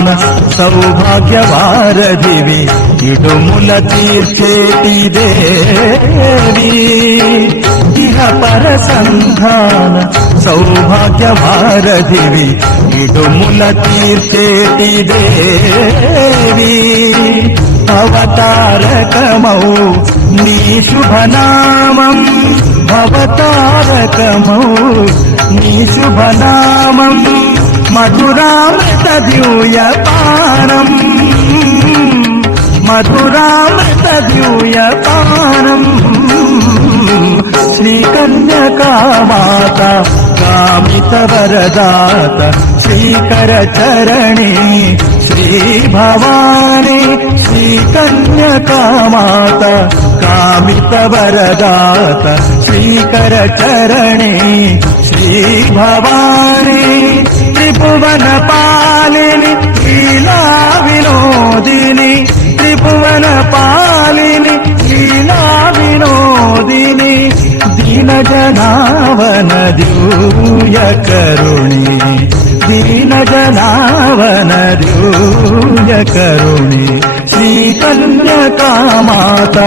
సంధాన సౌభాగ్యవారధివి ఇడుముల తీర్చేటి దేవి ఇహ పర సంధాన సౌభాగ్యవారధివి ఇడుముల తీర్చేటి దేవి అవతారకమౌ నీ శుభనామం అవతారకమౌ నీ శుభనామం మధురామృత ద్యూయపానం మధురామృత ద్యూయపానం శ్రీకన్యకామాత కామిత వరదాత శ్రీకర చరణి శ్రీ భవాని శ్రీకన్యకామాత కామిత వరదాత శ్రీకర చరణి శ్రీ భవాని త్రిభువన పాలిని లీలా వినోదిని త్రిభువన పాలిని లీలా వినోదిని దీన జనావన ద్యూయ కరుణి దీన జనావన ద్యూయ కరుణి శ్రీకన్యకామాత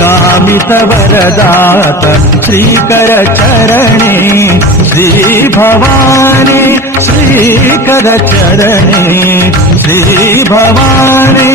కామిత వరదాత శ్రీకర చరణి శ్రీ భవాని శ్రీకర చరణి శ్రీ భవాని